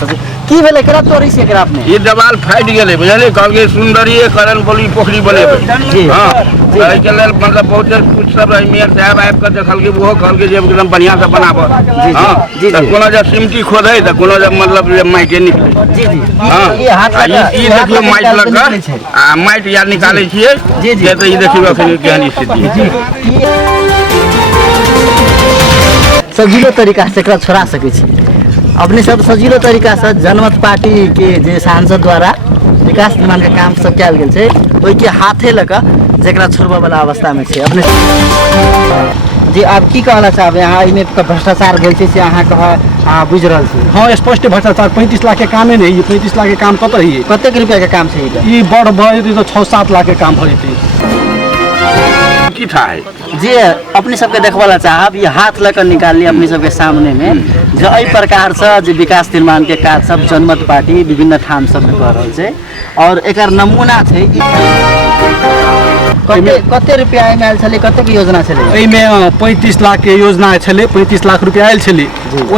अवस्था छै की भेलै केना तोड़ी से एकरा अपने ये दवाल फाइट गेले बुझलिए कहल के सुंदरी करण बोली पोखरी बनेबे जी हां जी एहि के लेल मतलब बहुत कुछ सब रही मेयर साहब आबि के देखल के वो कहल के जे एकदम बढ़िया से बनाबो हां जी त कोनो जे सिमटी खोदै त कोनो जे मतलब जे माइटे निकले जी जी हां ये हाथ लगा ई देखियो माइट लगा आ माइट यार निकाले छियै जी जी त ई देखियो अखन केहन स्थिति जी सजिलो तरीका से एकरा छोड़ा सकै छी अपने सब सजिलो तरीका से जनमत पार्टी के जे सांसद द्वारा विकास निर्माण के काम सब कयल गेल छै ओहि के हाथे लऽ कऽ जेकरा छोड़बा वाला अवस्था में छै अपने जी आप की कहना चाहबे अहाँ इमे भ्रष्टाचार भेल छै से अहाँ कह बुझ रहल छी हाँ स्पष्ट भ्रष्टाचार 35 लाख के कामे नहीं है 35 लाख के काम कत है कतेक रुपया के काम छै ई बड़ भए तो 6-7 लाख के काम भ जेतै की था है जी अपने सबके देखवाला चाहब ये हाथ लेकर निकालिए अपने सबके सामने में जो एहि प्रकार से जो विकास निर्माण के काज सब जनमत पार्टी विभिन्न ठाम सब में कर रहल छै और एकर नमूना छै कते रुपया एमे आयल छलै कते के योजना छलै एमे 35 लाख के योजना छलै 35 लाख रुपया आयल छलै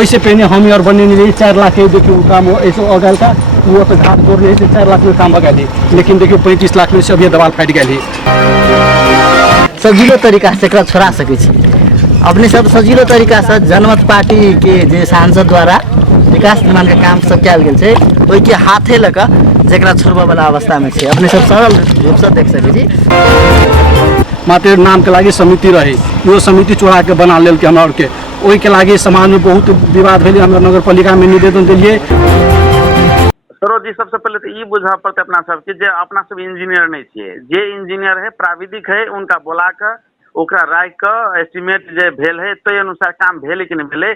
ओइसे पहिने हम यार बनेने रही 4 लाख के देखियो काम ऐसे अगाल का वो तो घाट तोड़ रहे 4 लाख में काम भगा दी लेकिन देखियो 35 लाख में से अभी दवाल फाट गेल सजिलो तरीका से एकरा छोड़ा सकै छी अपने सब सजिलो तरीका से जनमत पार्टी के जे सांसद द्वारा विकास निर्माण के काम सब कयल गेल छै ओहि के हाथे लऽ कऽ जेकरा छोड़बा वाला अवस्था में छै अपने सब सरल रूप से देख सकै छी मात्र नाम के लागी समिति रही वो समिति चोरा के बना लेल के हमरा के ओहि के लागी समाज में बहुत विवाद भेल हमरा नगर पालिका में निवेदन दिलिए सरोज जी सबसे पहले तो ये बुझा पड़ते अपना सब के जे अपना सब इंजीनियर नहीं छिए जे इंजीनियर है प्राविधिक है उनका बुला के ओकरा राय के एस्टिमेट जे भेल है तो अनुसार काम भेले कि नहीं भेले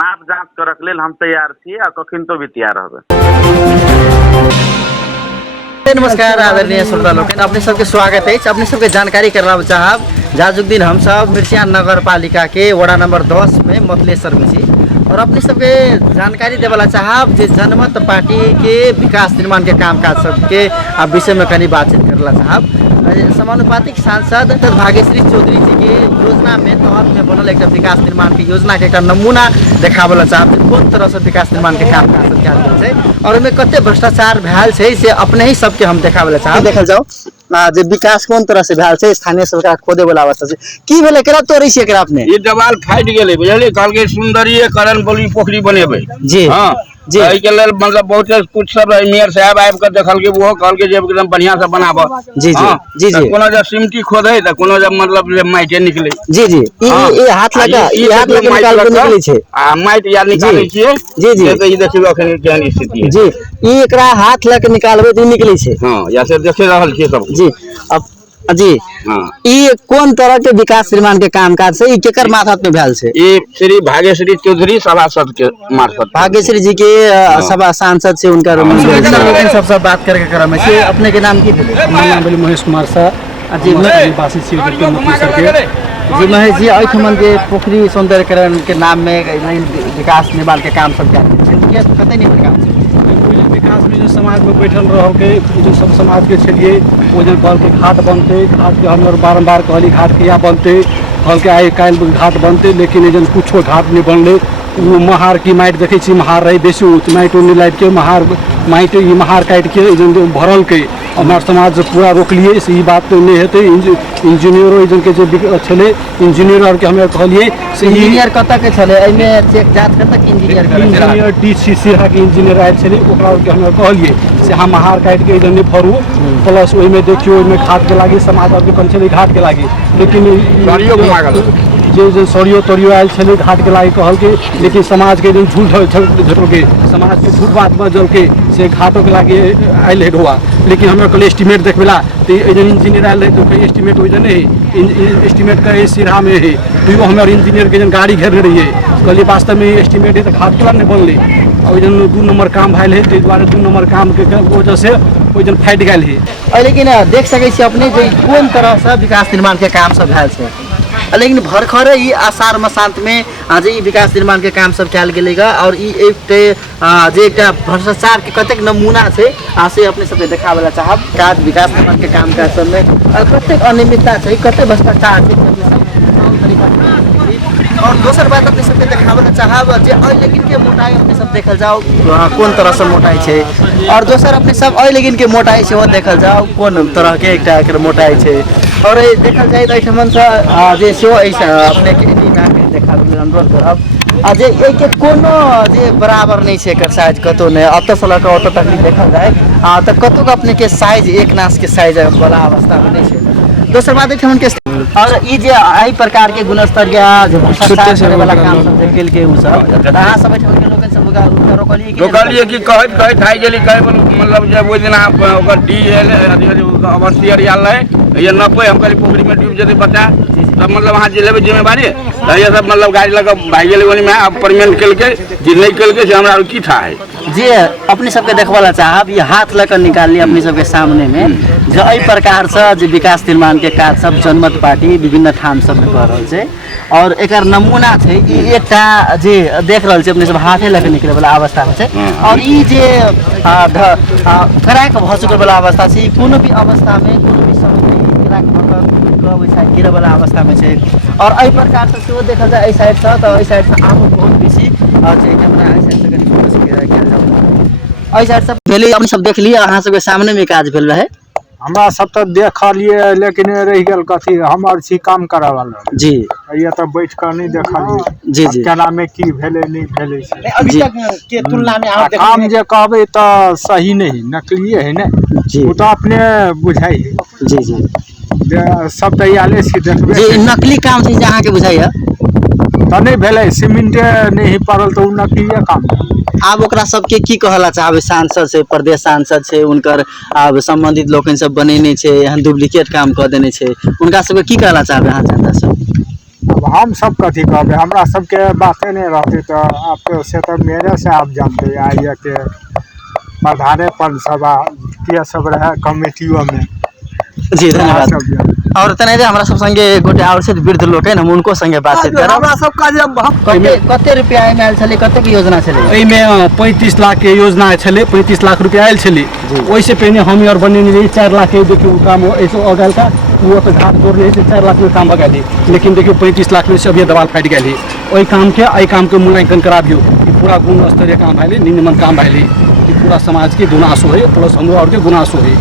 नाप जांच करक लेल हम तैयार छी आ कखन तो भी तैयार रहबे नमस्कार आदरणीय श्रोता लोग अपने सबके स्वागत है अपने सबके जानकारी करना चाहब जाजुद्दीन हम सब मिर्सिया नगर पालिका के वार्ड नंबर 10 में मतलेश्वर में छी और अपने सबके जानकारी देवला चाहब जे जनमत पार्टी के विकास निर्माण के काम काज सबके विषय में कनी बातचीत करला चाहब समानुपातिक सांसद भाग्यश्री चौधरी जी के योजना में तहत में बनल एक विकास निर्माण की योजना के नमूना देखावला चाहब कौन तरह से विकास निर्माण के काम काज सब कयल गेल छै और ओहिमे कते भ्रष्टाचार भेल छै से अपने ही सबके हम देखावला चाहब देखल जाओ जे विकास कोन तरह से भेल छै स्थानीय सरकार खोदे वाला अवस्था छै की भेलै केना तोड़ी छै एकरा अपने ये दवाल फाइट गेले बुझलिए कहल के सुंदरी करण बोली पोखरी बनेबे जी हां जी एहि के लेल मतलब बहुत कुछ सब रही मेयर साहब आबि के देखल के वो कहल के जे एकदम बढ़िया से बनाबो जी जी जी जी कोनो जे सिमटी खोदै त कोनो जे मतलब जे माइटे निकले जी जी ई हाथ लगा निकाल के निकले छै आ माइट यार निकाले छियै जी जी त ई देखियो अखन केहन स्थिति है जी ई एकरा हाथ लगा निकालबे त निकले छै हां या से देख रहल छियै सब जी अब जी हां ई कोन तरह के विकास निर्माण के कामकाज छै ई केकर मार्फत में भेल छै ई श्री भाग्यश्री चौधरी सभासद के मार्फत भाग्यश्री जी के सभा सांसद से उनका लेकिन सबसे बात करके क्रम में अपने के नाम की भेलै हमर नाम भेलै महेश कुमार शाह जी वासी छी के मुखिया के जी महेश जी एहिठमन जे पोखरी सौंदर्यकरण के नाम में विकास निर्माण के काम सब कते नहीं काम छै विकास में जो समाज में बैठल रह के जो सब समाज के छलिए वो जो कहल के घाट बनते घाट के हम बारम्बार कहली घाट किया बनते कहल के आइ काल घाट बनते लेकिन जन कुछ घाट नहीं बनले वो महार की माइट देखे छी महार रही बेसी माइट नहीं लाइट के महार माइट ई महार काट के भरल के हमार समाज पूरा रोकलिए से ई बात तो नहीं हेते इंजीनियरो जन के जो छले इंजीनियर के हमें कहलिए से इंजीनियर कत के छले एमे चेक जांच कत इंजीनियर डीसीसी के इंजीनियर आयल छले ओकरा के हमें कहलिए से हम महार काट के जन भरू प्लस ओइ में देखियो ओइ में घाट के लागी समाज के कन छले घाट के लागी लेकिन गाड़ियों घुमा गेल जो सरियो तरियो आयल छले घाट के लागी कहल के लेकिन समाज के जो झूठ झटो के समाज के झूठ बात बजल के से घाटों के लागी आयल हुआ लेकिन हमें कल एस्टिमेट देखबेला तो इंजीनियर आयल तो कहीं एस्टिमेट हो जाने एस्टिमेट का सिरा में है तो हमारे इंजीनियर के जन गाड़ी घेरने रही है कल वास्तव में एस्टिमेट है तो घाट के नहीं बनले और जन 2 नंबर काम भैल है द्वारा 2 नंबर काम के वजह से वो जन फाइट गए है लेकिन देख सके अपने जो कौन तरह से विकास निर्माण के काम सब भैल है लेकिन भरखरे ई आषाढ़ मसांत में आज ई विकास निर्माण के काम सब कयल गेलेगा और ई एक भ्रष्टाचार के कतेक नमूना छै से अपने सबके देखावला चाहब काज विकास निर्माण के काम काज सब में कतेक अनियमितता छै कतेक भ्रष्टाचार छै और दोसर बात अपने सबके देखाबे चाहब जे लेकिन के मोटाई अपने सब देखल जाओ कोन तरह से मोटाई छे और दोसर अपने सब लेकिन के मोटाई से वो देखल जाओ कोन तरह के एकटा एकर मोटाई छे और देखल जाए तो एठमन से जे सेहो ऐसा अपने के नाके देखाबे अनुरोध करब आ जे एक कोनो जे बराबर नहीं छे एकर साइज कतो ने अत से लक अत तक देखल जाए त कतो के अपने के साइज एक नास के साइज वाला अवस्था में नहीं छे दोसर बात है उनके और ई जे एही प्रकार के गुणस्तर या जो भ्रष्टाचार करे वाला काम सब देखेल के उ सब अहाँ सब ठन के लोगन सब रोकलिए कि कहत खाई गेली कहे मतलब जे ओइ दिन आप ओकर डीएल अवस्थी अरियाल है ये न कोई हम करी पोखरी में डूब जते बच्चा तब मतलब वहाँ जे लेबे जिम्मेवारी तो ये सब मतलब गाड़ी लगा भाई गेले वाली में अब परमेंट केल के जे नहीं केल के से हमरा की था है जी अपने सबके देखवाला चाहब ये हाथ लेकर निकाल लिया अपने सबके सामने में जो एहि प्रकार से जो विकास निर्माण के काज सब जनमत पार्टी विभिन्न ठाम सब में कर रहल छै और एकर नमूना छै ई एकटा जे देख रहल छै अपने सब हाथे लेकर निकले वाला अवस्था में छै और ई जे क्रैक भ चुकल वाला अवस्था छै कोनो भी अवस्था में कोनो भी समय क्रैक भ ओइ साइड गिरे वाला अवस्था में छै और एहि प्रकार से सेहो देखल जाय एहि साइड से तो एहि साइड से आगू बहुत बेसी जे कैमरा एहि साइड से कनी फोकस किया जाउ एहि साइड से भेली अपने सब देख लिए अहाँ सबके सामने में काज भेल रहे हमरा सब तो देखलिए लेकिन रह गेल कथी हमर छी काम करा वाला जी ये तो बैठ कर नहीं देखलिए जी जी केना में की भेले नहीं भेले से अभी तक के तुलना में आप काम जे कहबे तो सही नहीं नकली है ने जी वो तो अपने बुझाई जी जी सब तैयारे से देखबे जी नकली काम छै जे अहाँ के बुझाइया तो नहीं भेले सीमेंट नहीं पड़ल तो नकली काम आब ओकरा सबके की कहला चाहबे सांसद से प्रदेश सांसद से उनकर आब संबंधित लोकन सब बनेने छे एहन डुप्लीकेट काम कर देने छे उनका सबके की कहला चाहबे अहाँ जनता सब अब हम सब कथी कहबे हमरा सबके बातें नहीं रहते तो आप से तो मेरे से आप जानते आइए के प्रधाने पद सभा के सब रहे कमेटियों में जी धन्यवाद और तने जे हमरा सब संगे गोटे और से वृद्ध लोक है हम उनको संगे बातचीत करब हमरा सब का जे कते रुपया में आयल छले कते के योजना छले एहि में 35 लाख के योजना छले 35 लाख रुपया आयल छले ओइसे पहले हम यार बनेने रही 4 लाख के देखियो काम ऐसे अगल का वो तो घाट तोड़ रहे थे 4 लाख में काम भगाली लेकिन देखियो 35 लाख में से अभी दवाल फाट गई ओई काम के मूल्यांकन करा दियो पूरा गुण स्तरीय काम भइले निम्न काम भइले पूरा समाज के गुनासो है प्लस हमरो और के गुनासो है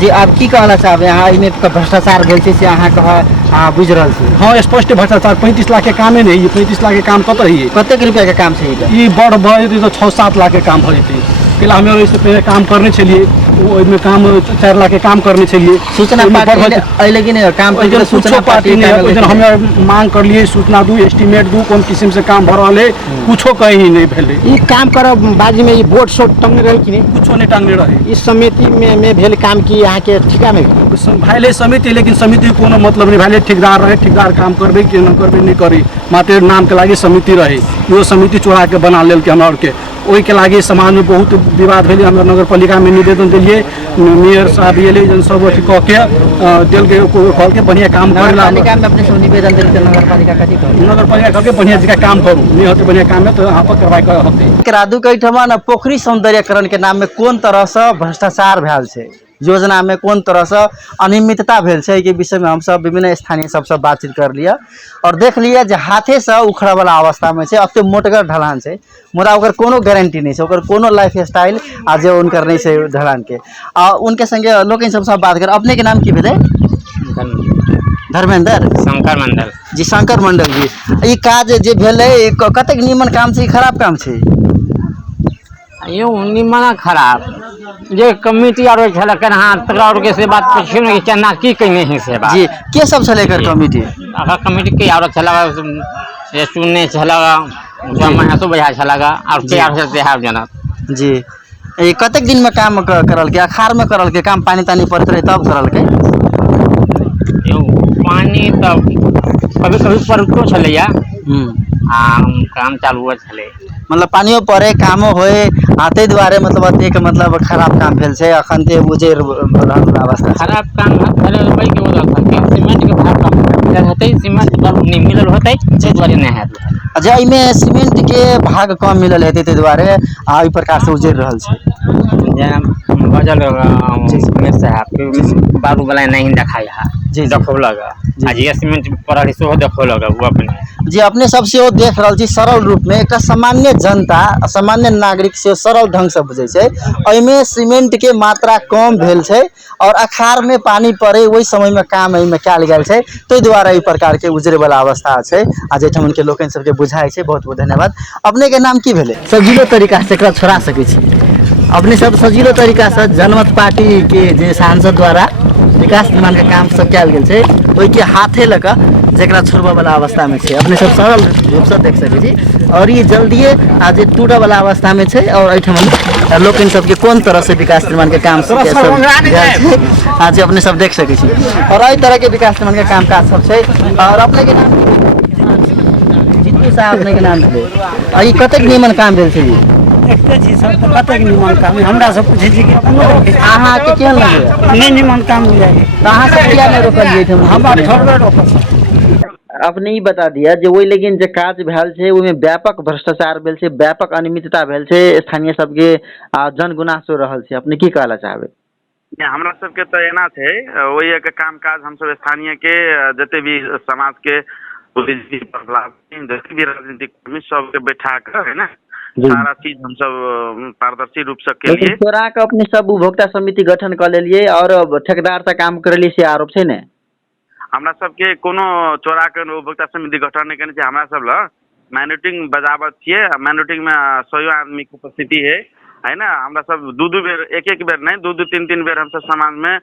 जी आप की कहना चाहबे अहाँ इमे भ्रष्टाचार भेल छै से अहाँ कह बुझ रहल छी हाँ स्पष्ट भ्रष्टाचार 35 लाख के कामे नहीं 35 लाख के काम कत है कते रुपया के काम छै ये बड़ भए तो 6-7 लाख के काम भए जेतै पहले हमें इससे पहले काम करने चलिए में काम 4 लाख के काम करने चलिए सूचना पार्टी लेकिन काम सूचना पार्टी ने हमें मांग कर लिए सूचना दू एस्टीमेट दू कौन किस्म से काम भर रहा कुछो कहीं नहीं भेले ये काम करब बाजी में ये बोर्ड शोट टंगने रहे कि नहीं कुछो नहीं टांगने रहे इस समिति में भेल काम की यहाँ के ठिका में भाईले समिति लेकिन समिति कोनो मतलब नहीं भाईले ठेकेदार रहे ठेकेदार काम करबे कि न करबे नहीं करी मात्र नाम के लागे समिति रहे वो समिति चोरा के बना लेल के हमरा के ओई के लागे समाज में बहुत विवाद भेले हम नगर पालिका में निवेदन दिलिए मेयर साहब ये जन सब अथी कह के दिल के कॉल के बढ़िया काम करेला पालिका में अपने सब निवेदन दिल के नगर पालिका कथी करू नगर पालिका करके बढ़िया जगह काम करू नहीं होते बढ़िया काम है तो यहाँ पर कार्रवाई कर होते राधु के ठमा न पोखरी सौंदर्यकरण के नाम में कोन तरह से भ्रष्टाचार भेल छै योजना में कोन तरह से अनियमितता भेल छै के विषय में हम सब विभिन्न स्थानीय सबसे बातचीत कर लिया और देख लिया जे हाथे से उखड़ा वाला अवस्था में छै अते मोटगर ढलान छै मुदा ओकर कोनो गारंटी नहीं छै ओकर कोनो लाइफ स्टाइल आ जे उनकर नहीं छै ढलान के आ उनके संगे लोग सबसे बात कर अपने के नाम की भेले धर्मेंद्र शंकर मंडल जी शंकर मंडल जी ई काज जे भेले कतेक निमन काम छै खराब काम छै यो निमन खराब जे कमिटी आरो छल हाँ तकरा और के से बात पूछियो ने चन्ना की कहने है से बात जी के सब छले एकर कमिटी अगर कमिटी के आरो छला ये सुनने छला जमा तो बुझा छलागा और के आरो से हाव जना जी ए कतेक दिन में काम करल के अखार में करल के काम पानी तानी पड़त रहे तब करल के यो पानी तब कभी कभी पड़तो छले या काम चालू हुआ छले मतलब पानियो पड़े कामो होए आते द्वारे मतलब एक मतलब खराब काम भेल छै अखन ते बुझे अवस्था खराब काम भले भाई के बोला था सीमेंट के भाव कम रहते सीमेंट नहीं मिलल होते जे द्वारे नहीं है अच्छा इमे सीमेंट के भाग कम मिलल हेते ते द्वारे आ ई प्रकार से उजर रहल छै जेना बजल में साहब बाबू वाला नहीं दिखाया है जी, जी। देखो लगा आज ये सीमेंट पर सो देखो लगा वो अपने जी अपने सबसे ओ देख रहल छी सरल रूप में एक सामान्य जनता सामान्य नागरिक से सरल ढंग से बुझे छै एहिमे सीमेंट के मात्रा कम भेल छै और अखाड़ में पानी पड़े वही समय में काम एहिमे कयल गेल छै ताहि दुआरे ई प्रकार के उजरे वाला अवस्था छै आ जेठमन के लोकन सबके बुझाई छै। बहुत बहुत धन्यवाद। अपने के नाम की भेले? सजीलो तरीका से एकरा छोड़ा सकै छी अपने सब सजीलो तरीका से जनमत पार्टी के जे सांसद द्वारा विकास निर्माण के काम सब कयल गेल छै ओहि के हाथे लगा जरा छोड़बा वाला अवस्था में छै अपने सब सरल रूप से देख सकै छी और ये जल्दिए आज टूटा वाला अवस्था में छै और एठमन लोकन सबके कोन तरह से विकास निर्माण के काम सब आज अपने सब देख सकै छी और एहि तरह के विकास निर्माण के काम काज सब छै। और अपने के नाम जीतू साहब अपने के नाम भेलै आ ई कतेक निमन काम भेल छै? देखते छी सब तो कतेक निमन काम हमरा सब पूछे छी कि अपनो देखे छी अहाँ के केहन लगैया? नहीं निमन काम हो जाए अहाँ सब किया नहीं रोकलिए थे? हम थोड़बे रोकब। अपने ई बता दिया जे ओहि लेकिन जे काज भेल छै ओहिमे व्यापक भ्रष्टाचार भेल छै व्यापक अनियमितता भेल छै स्थानीय सबके जनगुनासो रहल छै अपने की कहला चाहबे? हमरा सबके तो एना छै वही एक काम काज हम सब स्थानीय के जते भी समाज के जते भी राजनीतिक कर्मी सबके बैठा कर है ना सारा चीज हम सब पारदर्शी रूप से के लिए तोरा के अपने सब उपभोक्ता समिति गठन कर लेलिए और ठेकेदार से काम करलिए से आरोप छै ने? हमरा सबके कोनो चोरा के उपभोक्ता समिति गठन नहीं करने हमरा सब ल मैन्यूटिंग बजावत छिए मैन्यूटिंग में 100 आदमी के उपस्थिति है ना हमरा सब दू बेर एक बेर नहीं दू तीन बेर हम सब समाज में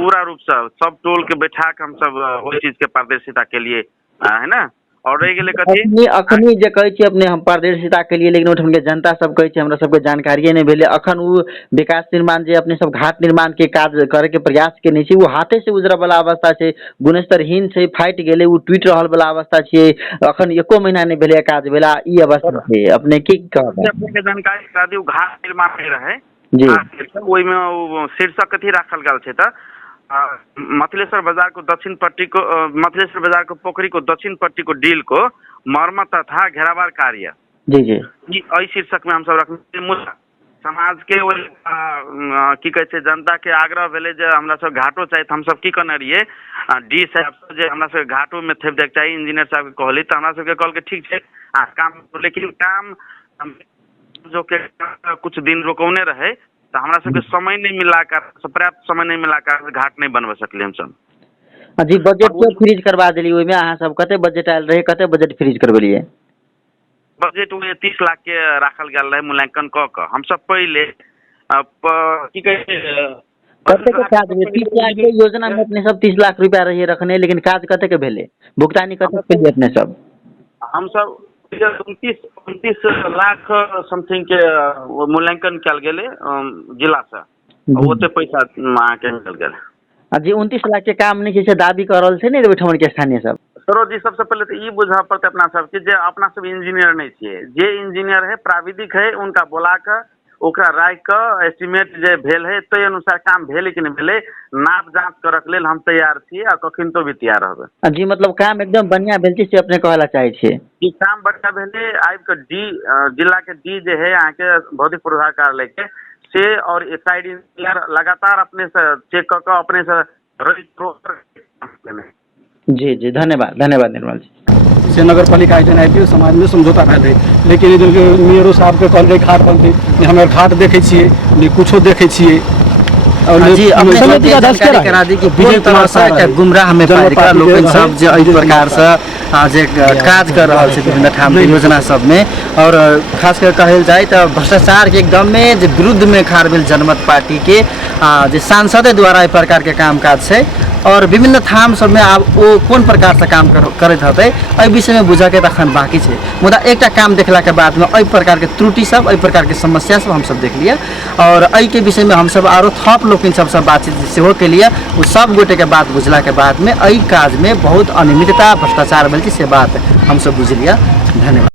पूरा रूप से सब टोल के बैठा के हम सब वही चीज के पारदर्शिता के लिए है ना और रह गेले कथी अखनी जे कहै छी अपने हम पारदर्शिता के लिए लेकिन ओठम के जनता सब कहै छै हमरा सबके जानकारिये नहीं भेले अखन उ विकास निर्माण जे अपने सब घाट निर्माण के काज करे के प्रयास के नहीं छै वो हाथे से उजरा वाला अवस्था छै गुणस्तरहीन छै फाइट गेले उ टूट रहल वाला अवस्था छै अखन एको महीना नहीं भेले काज भेला ई अवस्था छै अपने की कहब? अपने के जानकारी करा दिउ घाट निर्माण नहीं रहे जी ओई में शीर्षक कथी राखल गेल छै त मथलेश्वर बाजार को दक्षिण पट्टी को मथलेश्वर बाजार को पोखरी को दक्षिण पट्टी को डील को मरम्मत तथा घेरावार कार्य जी जी ई शीर्षक में हम सब रखने समाज के की कहे छै जनता के आग्रह भेले जे हमरा सब घाटो चाहिए हम सब की करने रहिए डी साहब जे हमरा सब घाटो में थेप देख चाहिए इंजीनियर साहब के कहली त हमरा सब के कहल के ठीक छै काम लेकिन काम जो के कुछ दिन रोकौने रहे तो हमरा सबके समय नहीं मिला कर पर्याप्त समय नहीं मिला कर घाट नहीं बनवा सकले हम सब। जी बजट के फ्रीज करवा देली ओइ में अहाँ सब कते बजट आयल रहे कते बजट फ्रीज करबेलिए? बजट में 30 लाख के राखल गेल रहे मूल्यांकन क हम सब पहले की कहे कते के काज में 30 लाख के योजना में अपने सब 30 लाख रुपया रहिए रखने लेकिन काज कते के भेले भुगतानी कते के अपने सब? हम सब 29 लाख समथिंग के मूल्यांकन कल गेले जिला से ओते पैसा अहाँ के मिल गेल। जी 29 लाख के काम नहीं छै दाबी कर रहल छै ने बैठमन के स्थानीय सब? सरो जी सबसे पहले तो ई बुझा पड़ते अपना सब के जे अपना सब इंजीनियर नहीं छिए जे इंजीनियर है प्राविधिक है उनका बोला के ओकरा राय के एस्टिमेट जे भेल है तो अनुसार काम भेल कि नहीं भेले नाप जांच करक लेल हम तैयार छी आ कखन तो भी तैयार रहबे। जी मतलब काम एकदम बढ़िया भेल छै से अपने कहला चाहे छिए? ई काम बढ़िया भेले आइब के डी जिला के डी जे है यहाँ के भौतिक पूर्वाधार कार्यालय के से और साइड इंजीनियर लगातार अपने से चेक कर अपने से जी जी धन्यवाद धन्यवाद निर्मल जी। से नगर पालिका आबि समाज में समझौता भेल रहे लेकिन मेयरो साहब के कहल घाट बनते हमें घाट देखे छिए नहीं कुछो देखे छिए और जी अपने सब जानकारी करा दी कि विजय कुमार साहब के गुमराह में पालिका लोकन सब जे एहि प्रकार से जे काज कर रहल छै विभिन्न ठाम के योजना सब में और खास कर कहल जाए तो भ्रष्टाचार के एकदम में जे विरुद्ध में खाड़ भेल जनमत पार्टी के जे सांसद द्वारा एहि प्रकार के काम काज छै और विभिन्न थाम सब में आब ओ कोन प्रकार से काम करैत हतै एहि विषय में बुझे के तखन बाकी छै मुदा एकटा काम देखला के बाद में एहि प्रकार के त्रुटि सब एहि प्रकार के समस्या सब हम सब देख लिया और एहि के विषय में हम सब आरो थप लोकन सबसे बातचीत सेहो के लिए वो सब गोटे के बात बुझला के बाद में एहि काज में बहुत अनियमितता भ्रष्टाचार भेल छै से बात हम सब बुझ लिया। धन्यवाद।